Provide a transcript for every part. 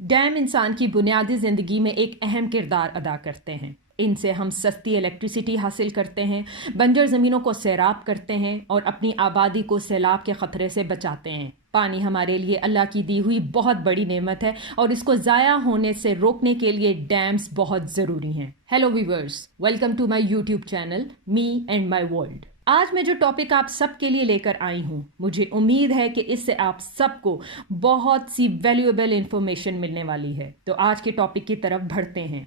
Dam انسان کی بنیادی زندگی میں ایک اہم کردار ادا کرتے ہیں۔ ان سے ہم سستی الیکٹریسٹی حاصل کرتے ہیں، بنجر زمینوں کو سیراب کرتے ہیں اور اپنی آبادی کو سیلاب کے خطرے سے بچاتے ہیں۔ پانی ہمارے لیے اللہ کی دی ہوئی بہت بڑی نعمت ہے اور اس کو ضائع ہونے سے روکنے کے لیے ڈیمز بہت ضروری ہیں۔ Hello viewers, welcome to my YouTube channel me and my world. آج میں جو ٹاپک آپ سب کے لیے لے کر آئی ہوں، مجھے امید ہے کہ اس سے آپ سب کو بہت سی ویلیویبل انفارمیشن ملنے والی ہے۔ تو آج کے ٹاپک کی طرف بڑھتے ہیں۔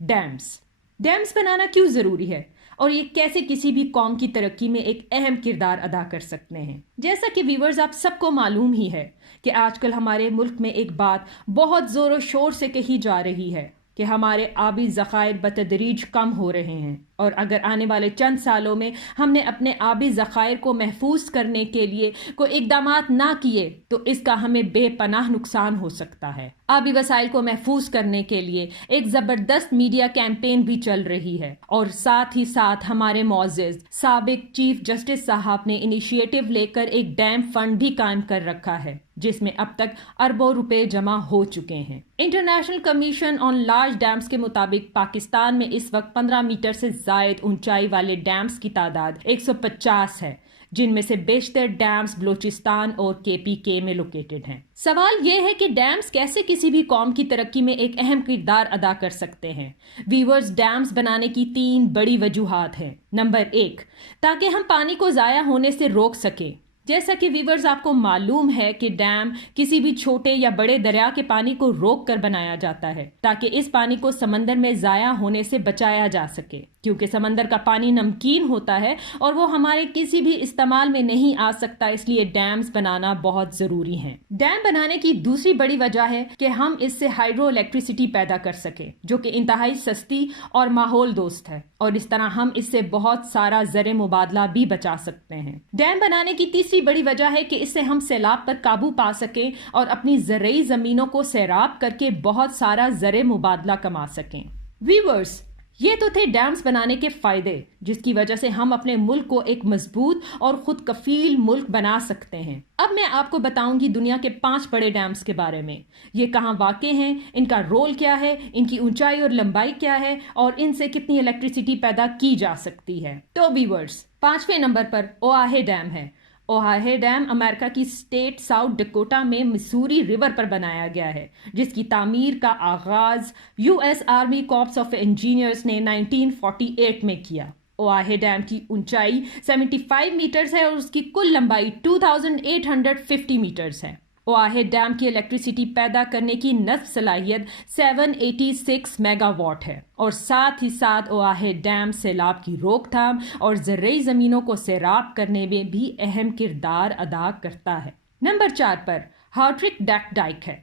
ڈیمز بنانا کیوں ضروری ہے اور یہ کیسے کسی بھی قوم کی ترقی میں ایک اہم کردار ادا کر سکتے ہیں؟ جیسا کہ ویورز آپ سب کو معلوم ہی ہے کہ آج کل ہمارے ملک میں ایک بات بہت زور و شور سے کہی جا رہی ہے کہ ہمارے آبی ذخائر بتدریج کم ہو رہے ہیں، اور اگر آنے والے چند سالوں میں ہم نے اپنے آبی ذخائر کو محفوظ کرنے کے لیے کوئی اقدامات نہ کیے تو اس کا ہمیں بے پناہ نقصان ہو سکتا ہے۔ آبی وسائل کو محفوظ کرنے کے لیے ایک زبردست میڈیا کیمپین بھی چل رہی ہے، اور ساتھ ہی ساتھ ہمارے معزز سابق چیف جسٹس صاحب نے انیشیٹو لے کر ایک ڈیم فنڈ بھی قائم کر رکھا ہے، جس میں اب تک اربوں روپے جمع ہو چکے ہیں۔ International commission on large dams کے مطابق پاکستان میں اس وقت 15 میٹر سے زائد اونچائی والے ڈیمز کی تعداد 150 ہے، جن میں سے بیشتر ڈیمز بلوچستان اور KPK میں لوکیٹڈ ہیں۔ سوال یہ ہے کہ ڈیمز کیسے کسی بھی قوم کی ترقی میں ایک اہم کردار ادا کر سکتے ہیں؟ ویورز، ڈیمز بنانے کی 3 بڑی وجوہات ہیں۔ نمبر 1، تاکہ ہم پانی کو ضائع ہونے سے روک سکیں۔ جیسا کہ ویورز آپ کو معلوم ہے کہ ڈیم کسی بھی چھوٹے یا بڑے دریا کے پانی کو روک کر بنایا جاتا ہے تاکہ اس پانی کو سمندر میں ضائع ہونے سے بچایا جا سکے، کیونکہ سمندر کا پانی نمکین ہوتا ہے اور وہ ہمارے کسی بھی استعمال میں نہیں آ سکتا، اس لیے ڈیمز بنانا بہت ضروری ہیں۔ ڈیم بنانے کی دوسری بڑی وجہ ہے کہ ہم اس سے ہائیڈرو الیکٹریسٹی پیدا کر سکیں، جو کہ انتہائی سستی اور ماحول دوست ہے، اور اس طرح ہم اس سے بہت سارا زر مبادلہ بھی بچا سکتے ہیں۔ ڈیم بنانے کی تیسری بڑی وجہ ہے کہ اس سے ہم سیلاب پر قابو پا سکیں اور اپنی زرعی زمینوں کو سیراب کر کے بہت سارا زر مبادلہ کما سکیں۔ ویورز، یہ تو تھے ڈیمز بنانے کے فائدے، جس کی وجہ سے ہم اپنے ملک کو ایک مضبوط اور خود کفیل ملک بنا سکتے ہیں۔ اب میں آپ کو بتاؤں گی دنیا کے 5 بڑے ڈیمز کے بارے میں۔ یہ کہاں واقع ہیں، ان کا رول کیا ہے، ان کی اونچائی اور لمبائی کیا ہے، اور ان سے کتنی الیکٹریسٹی پیدا کی جا سکتی ہے۔ تو ویورز، 5ویں نمبر پر اوآہے ڈیم ہے۔ اوآہے ڈیم امریکہ کی اسٹیٹ ساؤتھ ڈکوٹا میں مسوری ریور پر بنایا گیا ہے، جس کی تعمیر کا آغاز US army corps of engineers نے 1948 میں کیا۔ اوآہے ڈیم کی اونچائی 75 میٹرز ہے اور اس کی کل لمبائی 2850 میٹرز ہے۔ اوآہے ڈیم کی الیکٹریسٹی پیدا کرنے کی نصف صلاحیت 786 میگا واٹ ہے، اور ساتھ ہی ساتھ اوآہے ڈیم سیلاب کی روک تھام اور زرعی زمینوں کو سیراب کرنے میں بھی اہم کردار ادا کرتا ہے۔ نمبر 4 پر ہارٹرک ڈائک ہے،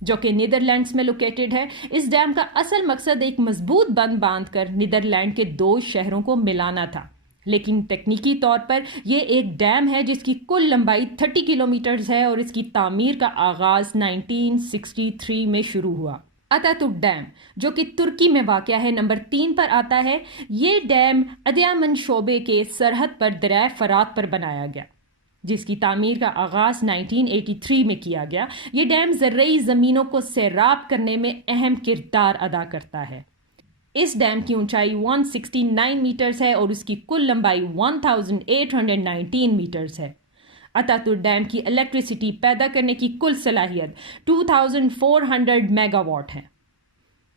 جو کہ نیدرلینڈز میں لوکیٹڈ ہے۔ اس ڈیم کا اصل مقصد ایک مضبوط بند باندھ کر نیدرلینڈ کے 2 شہروں کو ملانا تھا، لیکن تکنیکی طور پر یہ ایک ڈیم ہے جس کی کل لمبائی 30 کلومیٹرز ہے، اور اس کی تعمیر کا آغاز 1963 میں شروع ہوا۔ اتاتورک ڈیم، جو کہ ترکی میں واقع ہے، نمبر 3 پر آتا ہے۔ یہ ڈیم ادیامن شعبے کے سرحد پر دریائے فرات پر بنایا گیا، جس کی تعمیر کا آغاز 1983 میں کیا گیا۔ یہ ڈیم زرعی زمینوں کو سیراب کرنے میں اہم کردار ادا کرتا ہے۔ اس ڈیم کی اونچائی 169 میٹرز ہے اور اس کی کل لمبائی 1819 میٹرز ہے۔ اتاتورک ڈیم کی الیکٹریسٹی پیدا کرنے کی کل صلاحیت 2400 میگا واٹ ہے۔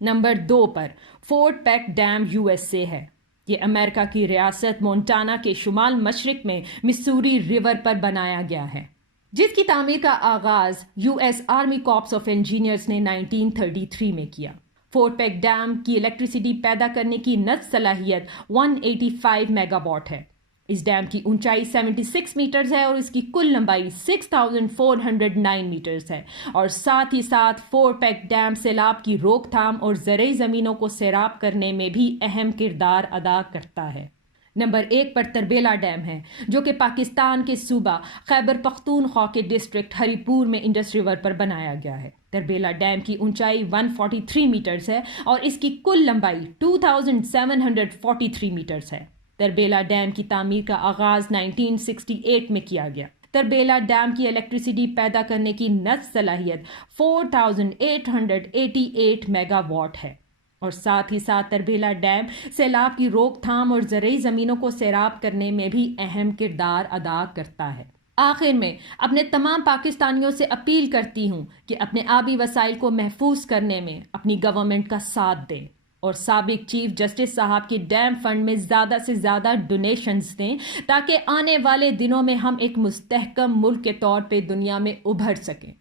نمبر 2 پر فورٹ پیک ڈیم USA ہے۔ یہ امریکہ کی ریاست مونٹانا کے شمال مشرق میں مسوری ریور پر بنایا گیا ہے، جس کی تعمیر کا آغاز US army corps of engineers نے 1933 میں کیا۔ فورٹ پیک ڈیم کی الیکٹریسٹی پیدا کرنے کی نصف صلاحیت 185 میگا واٹ ہے۔ اس ڈیم کی اونچائی 76 میٹرز ہے اور اس کی کل لمبائی 6409 میٹرز ہے، اور ساتھ ہی ساتھ فورٹ پیک ڈیم سیلاب کی روک تھام اور زرعی زمینوں کو سیراب کرنے میں بھی اہم کردار ادا کرتا ہے۔ نمبر 1 پر تربیلا ڈیم ہے، جو کہ پاکستان کے صوبہ خیبر پختونخوا کے ڈسٹرکٹ ہری پور میں انڈس ریور پر بنایا گیا ہے۔ تربیلا ڈیم کی اونچائی 143 میٹرز ہے اور اس کی کل لمبائی 2743 میٹرز ہے۔ تربیلا ڈیم کی تعمیر کا آغاز 1968 میں کیا گیا۔ تربیلا ڈیم کی الیکٹریسٹی پیدا کرنے کی نصف صلاحیت 4888 میگا واٹ ہے، اور ساتھ ہی ساتھ تربیلا ڈیم سیلاب کی روک تھام اور زرعی زمینوں کو سیراب کرنے میں بھی اہم کردار ادا کرتا ہے۔ آخر میں اپنے تمام پاکستانیوں سے اپیل کرتی ہوں کہ اپنے آبی وسائل کو محفوظ کرنے میں اپنی گورنمنٹ کا ساتھ دیں، اور سابق چیف جسٹس صاحب کی ڈیم فنڈ میں زیادہ سے زیادہ ڈونیشنز دیں تاکہ آنے والے دنوں میں ہم ایک مستحکم ملک کے طور پہ دنیا میں ابھر سکیں۔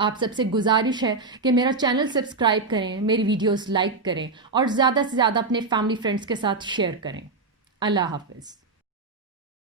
آپ سب سے گزارش ہے کہ میرا چینل سبسکرائب کریں، میری ویڈیوز لائک کریں اور زیادہ سے زیادہ اپنے فیملی فرینڈز کے ساتھ شیئر کریں۔ اللہ حافظ۔